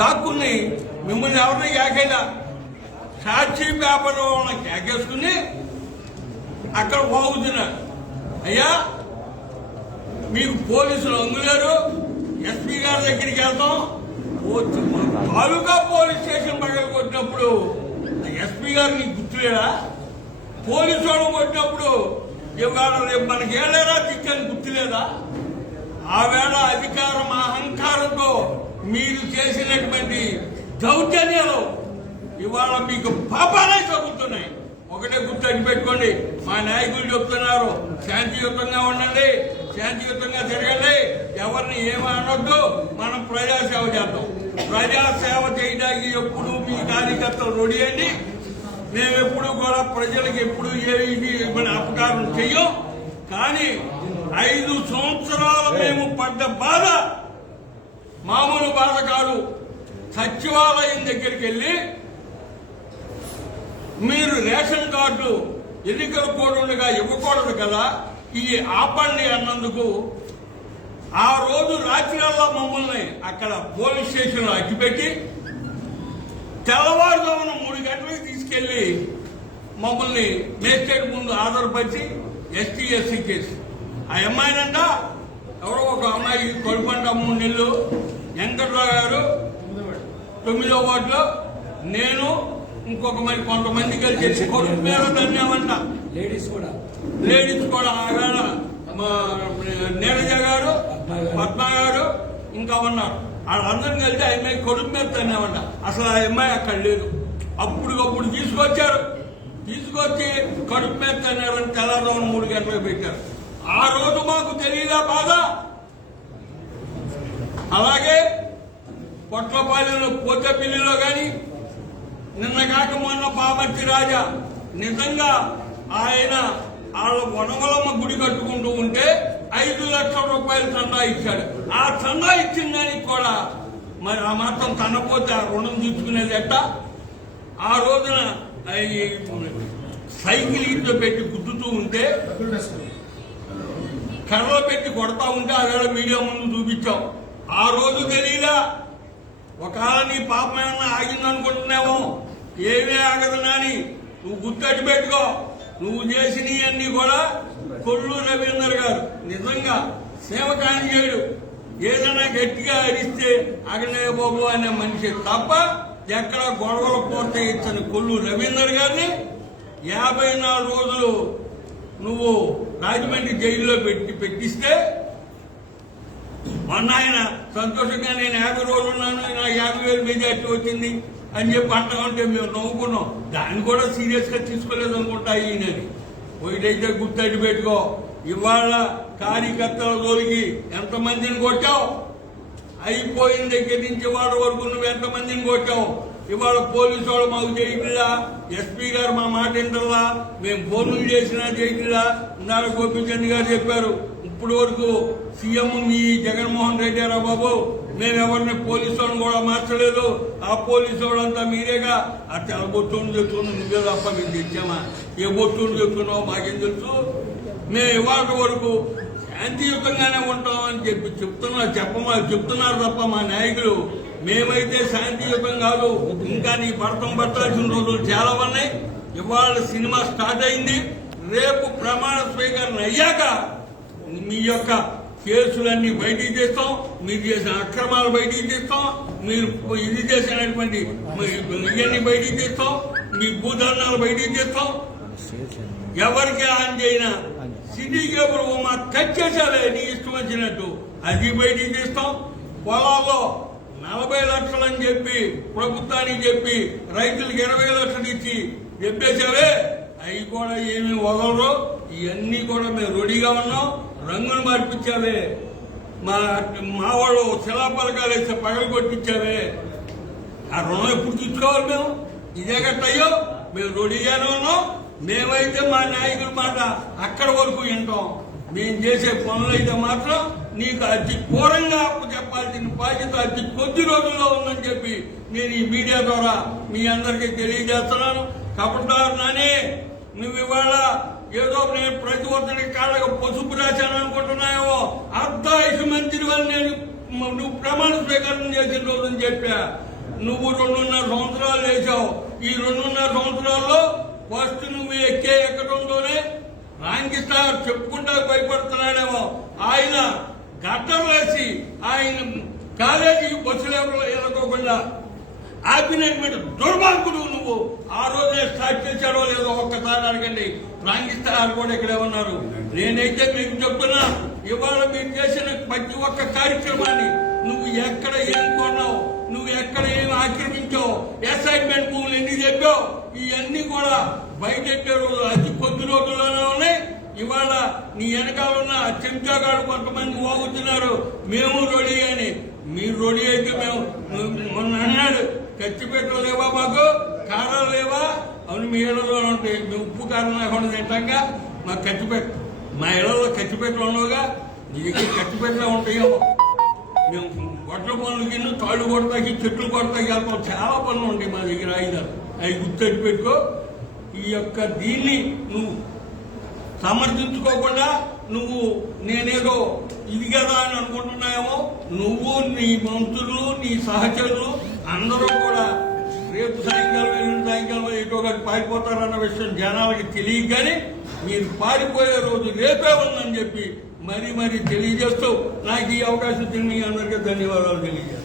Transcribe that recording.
దాక్కుని మిమ్మల్ని ఎవరిని కేకేలా సాక్షి పేపర్ కేకేసుకుని అక్కడ పోగుతున్నారు. అయ్యా మీకు పోలీసులు అంగులేరు, ఎస్పీ గారి దగ్గరికి వెళ్తాం. తాలూకా పోలీస్ స్టేషన్ పక్కన కొట్టినప్పుడు ఎస్పీ గారిని గుర్తులేదా? పోలీసు వాళ్ళు కొట్టినప్పుడు ఇవాళ రేపు మనకి ఏలేరా చిక్కని గుర్తులేదా? ఆవేళ అధికారం అహంకారంతో మీరు చేసినటువంటి దౌర్జన్యాలు ఇవాళ మీకు పాపాలే తగ్గుతున్నాయి. ఒకటే గుర్తు పెట్టుకోండి, మా నాయకులు చెప్తున్నారు, శాంతియుతంగా ఉండండి, శాంతియుతంగా తిరగండి, ఎవరిని ఏమీ అనొద్దు, మనం ప్రజాసేవ చేద్దాం. ప్రజాసేవ చేయడానికి ఎప్పుడు మీ కార్యకర్తలు రెడీ. మేము ఎప్పుడు కూడా ప్రజలకు ఎప్పుడు ఏది అపకారం చెయ్యం. కానీ 5 సంవత్సరాలు మేము పడ్డ బాధ మామూలు బాధ కాదు. సచివాలయం దగ్గరికి వెళ్ళి మీరు రేషన్ కార్డులు ఎన్నికల కోడ్ ఉండగా ఇవ్వకూడదు కదా, ఇది ఆపండి అన్నందుకు ఆ రోజు రాత్రిలో మమ్మల్ని అక్కడ పోలీస్ స్టేషన్లో అడ్డుపెట్టి తెల్లవారుజామున 3 గంటలకు తీసుకెళ్లి మమ్మల్ని మేజిస్ట్రేట్ ముందు ఆధారపరిచి ST/SC కేసు. ఆ అమ్మాయినంట ఎవరో ఒక అమ్మాయి కొడుకుంట 3 నెలలు వెంకట్రావు గారు 9వ వార్డులో, నేను ఇంకొక మరి కొంతమంది కలిసి కొడుకు మీద ధన్యమంట. లేడీస్ కూడా ఆవేళ నీరజ గారు, పద్మ గారు ఇంకా ఉన్నారు. వాళ్ళందరం కలిసి ఆ అమ్మాయి కొడుకు మీద ధన్యమంట. అసలు ఆ అమ్మాయి అక్కడ లేదు. అప్పుడు తీసుకొచ్చారు, తీసుకొచ్చి కడుపు మీద తన్నారని తెల్లవారుజామున 3 గంటలకు పెట్టారు. ఆ రోజు మాకు తెలియదా బాధ? అలాగే పొట్లపాలెంలో పోతేపల్లిలో కానీ నిన్న కాక మొన్న పామర్తి రాజా నిజంగా ఆయన వాళ్ళ వనవలమ్మ గుడి కట్టుకుంటూ ఉంటే 5 లక్షల రూపాయలు చందా ఇచ్చాడు. ఆ చందా ఇచ్చిన దానికి కూడా మరి ఆ మాత్రం తనపోతే ఆ రుణం తీసుకునేది ఎట్ట? ఆ రోజున సైకిల్ ఇంట్లో పెట్టి గుద్దుతూ ఉంటే, కర్రలు పెట్టి కొడతా ఉంటే అదేదో మీడియా ముందు చూపించాం. ఆ రోజు తెలియదా? ఒకవేళ నీ పాపం ఏమన్నా ఆగిందనుకుంటున్నావు, ఏమీ ఆగదు నాని, నువ్వు గుర్తు పెట్టుకో. నువ్వు చేసినవన్నీ కూడా కొల్లు రవీందర్ గారు నిజంగా సేవకాన్ని చేయడు. ఏదైనా గట్టిగా అరిస్తే అగనే బాబు అనే మనిషి తప్ప ఎక్కడ గొడవలు ప్రోత్సహించని కొల్లు రవీందర్ గారిని 54 రోజులు నువ్వు రాజమండ్రి జైల్లో పెట్టిస్తే మొన్న ఆయన సంతోషంగా నేను 50 రోజులు ఉన్నాను, నాకు 50,000 మెజార్టీ వచ్చింది అని చెప్పి అంటామంటే మేము నవ్వుకున్నాం. దాన్ని కూడా సీరియస్ గా తీసుకోలేదు అనుకుంటా ఈయనని. ఒకటైతే గుర్తు పెట్టుకో, ఇవాళ కార్యకర్తల జోలికి ఎంతమందిని కొట్టావు? అయిపోయిన దగ్గర నుంచి వాళ్ళ వరకు నువ్వు ఎంతమందిని కొట్టావు? ఇవాళ పోలీసు వాళ్ళు మాకు చేయట్లా, ఎస్పీ గారు మా మాట వింటలా, మేము ఫోన్లు చేసినా చేయట్లా. ఇందాక గోపీచంద్ గారు చెప్పారు, ఇప్పుడు వరకు సీఎం మీ జగన్మోహన్ రెడ్డి రా బాబు, మేము ఎవరిని పోలీసు వాళ్ళని కూడా మార్చలేదు, ఆ పోలీసు వాళ్ళంతా మీరేగా. అట్లా బొట్టుని చెప్తున్నావు నువ్వే తప్ప మేము తెచ్చామా? ఏ బొట్టుని చెప్తున్నావు మాకేం తెలుసు? మేము ఇవాళ వరకు శాంతియుతంగానే ఉంటామని చెప్తున్నారు తప్ప మా నాయకులు మేమైతే శాంతియుతం కాదు. ఇంకా నీ పట్టాల్సిన రోజులు చాలా ఉన్నాయి. ఇవాళ సినిమా స్టార్ట్ అయింది. రేపు ప్రమాణ స్వీకరణ అయ్యాక మీ యొక్క కేసులన్నీ బయటికి తీస్తాం, మీరు చేసిన అక్రమాలు బయటికి తీస్తాం, మీరు ఇది చేసినటువంటి ఇవన్నీ బయటికి తీస్తాం, మీ భూధరణాలు బయటికి తీస్తాం. ఎవరికి ఆన్ చేయినా సిటీ కేబుల్ మా కట్ చేశారే నీ ఇష్టం వచ్చినట్టు, అది బయటికి తీస్తాం. పొలాల్లో 40 లక్షలు అని చెప్పి ప్రభుత్వానికి చెప్పి రైతులకు 20 లక్షలు ఇచ్చి చెప్పేశావే, అవి కూడా ఏమీ వదలరు. ఇవన్నీ కూడా మేము రెడీగా ఉన్నాం. రంగులు మార్పించావే, మా వాళ్ళు శిలాపలకాలు వేస్తే పగలు కొట్టించావే, ఆ రుణం ఎప్పుడు తీసుకోవాలి? మేము ఇదే కట్టయ్యో, మేము రెడీగానే ఉన్నాం. మేమైతే మా నాయకుల మాట అక్కడ వరకు వింటాం. మేము చేసే పనులైతే మాత్రం నీకు అతి ఘోరంగా చెప్పాల్సిన బాధ్యత అతి కొద్ది రోజుల్లో ఉందని చెప్పి నేను ఈ మీడియా ద్వారా మీ అందరికీ తెలియజేస్తున్నాను. కాబట్టి నానే నువ్వు ఇవాళ ఏదో నేను ప్రతి ఒక్కరికి కాళ్ళకు పసుపు రాశాను అనుకుంటున్నాయో, అర్ధాయుషు మంత్రి అని నేను నువ్వు ప్రమాణ స్వీకారం చేసిన రోజుని చెప్పా. నువ్వు 2.5 సంవత్సరాలు వేసావు. ఈ 2.5 సంవత్సరాల్లో ఫస్ట్ నువ్వు ఎక్కడంలోనే రాంకిష్ణ చెప్పుకుంటా భయపడుతున్నాడేమో. ఆయన గట్టలు వేసి ఆయన కాలేజీకి బస్సులు వెళ్ళకోకుండా ఆపినటువంటి దుర్మార్గుడు నువ్వు. ఆ రోజే స్టార్ట్ చేశాడో లేదో ఒక్కసారి అడగండి. రాంకిష్ణ కూడా ఇక్కడే ఉన్నారు. నేనైతే మీకు చెప్తున్నా, ఇవాళ మీరు చేసిన ప్రతి ఒక్క కార్యక్రమాన్ని నువ్వు ఎక్కడ ఏం కొన్నావు, నువ్వు ఎక్కడ ఏం ఆక్రమించావు, అసైన్మెంట్ భూములు ఎన్ని చెప్పావు, ఇవన్నీ కూడా బయటెట్టే రోజులు అతి కొద్ది రోజుల్లోనే ఉన్నాయి. ఇవాళ నీ వెనకాల ఉన్న చెంచాగాడు కొంతమంది వాగుతున్నారు మేము రెడీ అని. మీరు రెడీ అయితే మేము మొన్న అన్నాడు ఖర్చుపెట్టలు లేవా, మాకు కారాలు లేవా? అవును, మీ ఇళ్లలో ఉంటాయి. మీ ఉప్పు కారం లేకుండా తింటాగా మాకు ఖర్చుపెట్టు. మా ఇళ్లలో ఖర్చుపెట్టలు ఉండవుగా, నీ దగ్గర ఖర్చుపెట్టలే ఉంటాయేమో. మేము గొడ్ల పనులు కింద తాళ్ళు కొడతాకి చెట్లు కొడతాకి వెళ్తాం. చాలా పనులు ఉంటాయి మా దగ్గర ఆయుధాలు. అవి గుర్తెట్టు పెట్టుకో. ఈ యొక్క దీన్ని నువ్వు సమర్థించుకోకుండా నువ్వు నేనేదో ఇది కదా అని అనుకుంటున్నాయేమో. నువ్వు నీ మంత్రులు నీ సహచరులు అందరూ కూడా రేపు సాయంకాలం ఎల్లుండి సాయంకాలం ఎటో ఒకటి పారిపోతారన్న విషయం జనాలకి తెలియగానే మీరు పారిపోయే రోజు రేపే ఉందని చెప్పి మరీ తెలియజేస్తూ నాకు ఈ అవకాశం తిని అందరికీ ధన్యవాదాలు తెలియజేస్తాను.